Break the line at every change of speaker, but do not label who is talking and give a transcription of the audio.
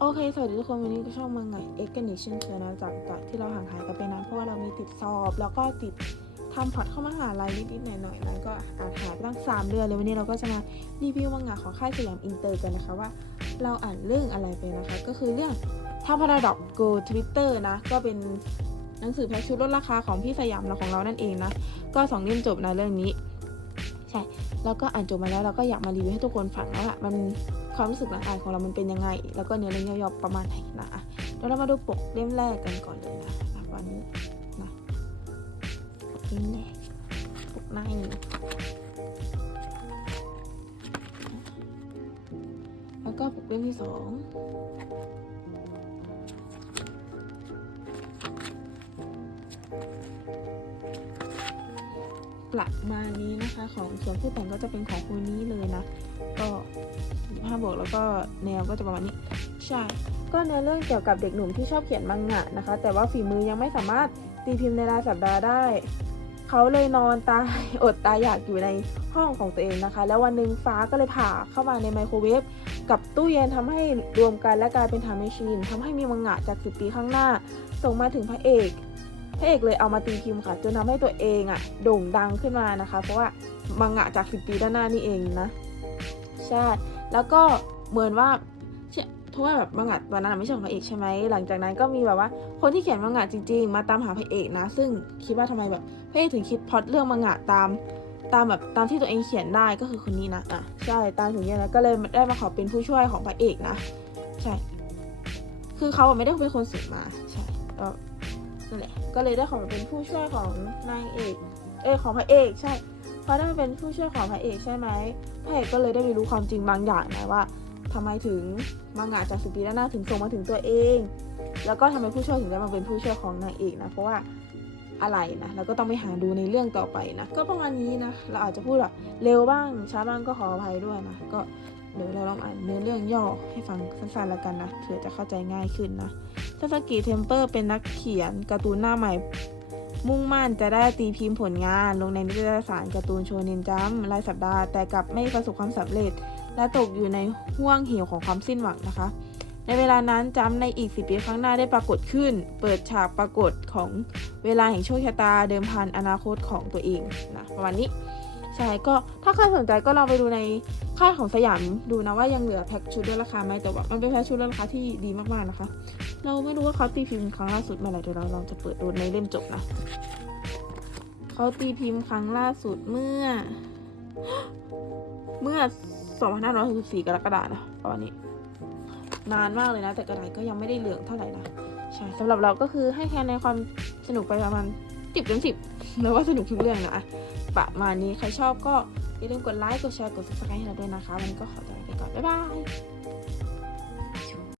โอเค สวัสดีทุกคน วันนี้ก็ช่องมังไงเอ็กกันอีกเช่นเคยนะจากจากที่เราห่างหายกันไปนานเพราะว่าเรามีติดสอบ แล้วก็ติดทำพอร์ตเข้ามาหาลัยนิดๆหน่อยๆนะก็อาจหายไปตั้ง3เดือนเลยวันนี้เราก็จะมารีวิวมังงะของค่ายสยามอินเตอร์กันนะคะว่า เราอ่านเรื่องอะไรไปนะคะ ก็คือเรื่องทำพาราดอกโกทวิตเตอร์นะ ก็เป็นหนังสือแพ็กชุดลดราคาของพี่สยามเราของเรานั่นเองนะ ก็สองเล่มจบนะเรื่องนี้ ใช่ แล้วก็อ่านจบมาแล้วเราก็อยากมารีวิวให้ทุกคนฟังแล้วอะมัน ความรู้สึกหลังอ่านของเรามันเป็นยังไง แล้วก็เนื้อเรื่องย่อๆประมาณไหนนะอะเดี๋ยวเรามาดูปกเล่มแรกกันก่อนเลยนะอะวันนี้นะปกเล่มแรกปกหน้าอย่างนี้แล้วก็ปกเล่มที่สอง ประมาณนี้นะคะ ของส่วนผู้แต่งก็จะเป็นของคนนี้เลยนะ ก็ภาพบวกแล้วก็แนวก็จะประมาณนี้ ใช่ ก็เนื้อเรื่องเกี่ยวกับเด็กหนุ่มที่ชอบเขียนมังงะนะคะ แต่ว่าฝีมือยังไม่สามารถตีพิมพ์ในรายสัปดาห์ได้ เขาเลยนอนตายอดตายอยากอยู่ในห้องของตัวเองนะคะ แล้ววันหนึ่งฟ้าก็เลยผ่าเข้ามาในไมโครเวฟกับตู้เย็นทำให้รวมกันและกลายเป็นทามแมชชีนทำให้มีมังงะจากสิบปีข้างหน้า ส่งมาถึงพระเอก พระเอกเลยเอามาตีพิมพ์ค่ะ จนทำให้ตัวเองอะโด่งดังขึ้นมานะคะ เพราะว่ามังงะจากสิบปีด้านหน้านี่เองนะใช่แล้วก็เหมือนว่าเชื่อเพราะว่าแบบมังงะตอนนั้นไม่ใช่ของพระเอกใช่ไหมหลังจากนั้นก็มีแบบว่าคนที่เขียนมังงะจริง ๆ มาตามหาพระเอกนะ ซึ่งคิดว่าทำไมแบบพระเอกถึงคิดพล็อตเรื่องมังงะตามตามแบบตามที่ตัวเองเขียนได้ก็คือคนนี้นะอะใช่ตามถึงอย่างนั้นก็เลยได้มาขอเป็นผู้ช่วยของพระเอกนะ ใช่ คือเขาไม่ได้เป็นคนสืบมาใช่ นั่นแหละ ก็เลยได้ขอมาเป็นผู้ช่วยของนางเอก เอยของพระเอกใช่พอได้มาเป็นผู้ช่วยของพระเอกใช่ไหมพระเอกก็เลยได้ไปรู้ความจริงบางอย่างนะว่าทำไมถึงมังงะจากสิบปีด้านหน้าถึงส่งมาถึงตัวเอง แล้วก็ทำไมผู้ช่วยถึงได้มาเป็นผู้ช่วยของนางเอกนะเพราะว่าอะไรนะแล้วก็ต้องไปหาดูในเรื่องต่อไปนะ ก็ประมาณนี้นะ เราอาจจะพูดแบบเร็วบ้างช้าบ้างก็ขออภัยด้วยนะ ก็ เดี๋ยวเราลองอ่านเนื้อเรื่องย่อให้ฟังสั้นๆแล้วกันนะเผื่อจะเข้าใจง่ายขึ้นนะซาสกิเทมเปอร์เป็นนักเขียนการ์ตูนหน้าใหม่ มุ่งมั่นจะได้ตีพิมพ์ผลงาน ลงในนิตยสารการ์ตูนโชเนนจัมป์รายสัปดาห์แต่กลับไม่ประสบความสำเร็จ และตกอยู่ในห่วงเหวของความสิ้นหวังนะคะ ในเวลานั้นจัมในอีกสิปีข้างหน้าได้ปรากฏขึ้น เปิดฉากปรากฏของเวลาแห่งโชคชะตาเดิมพันอนาคตของตัวเองนะประมาณนี้ใช่ก็ถ้าใครสนใจก็ลองไปดูใน ค่ายของสยามดูนะว่ายังเหลือแพ็คชุดลดราคาไหมแต่ว่ามันเป็นแพ็คชุดลดราคาที่ดีมากๆนะคะ เราไม่รู้ว่าเขาตีพิมพ์ครั้งล่าสุดเมื่อไหร่เดี๋ยวเราลองจะเปิดดูในเล่มจบนะเขาตีพิมพ์ครั้งล่าสุดเมื่อ เมื่อ2564กรกฎาคมนะประมาณนี้ นานมากเลยนะ แต่กระดาษก็ยังไม่ได้เหลืองเท่าไหร่นะใช่สำหรับเราก็คือให้คะแนนในความสนุกไปประมาณสิบเต็มสิบแล้วว่าสนุกทุกเรื่องนะประมาณนี้ใครชอบก็ อย่าลืมกดไลค์ กดแชร์ กด subscribe ให้เราด้วยนะคะ วันนี้ก็ขอตัวลาไปก่อน บ๊ายบาย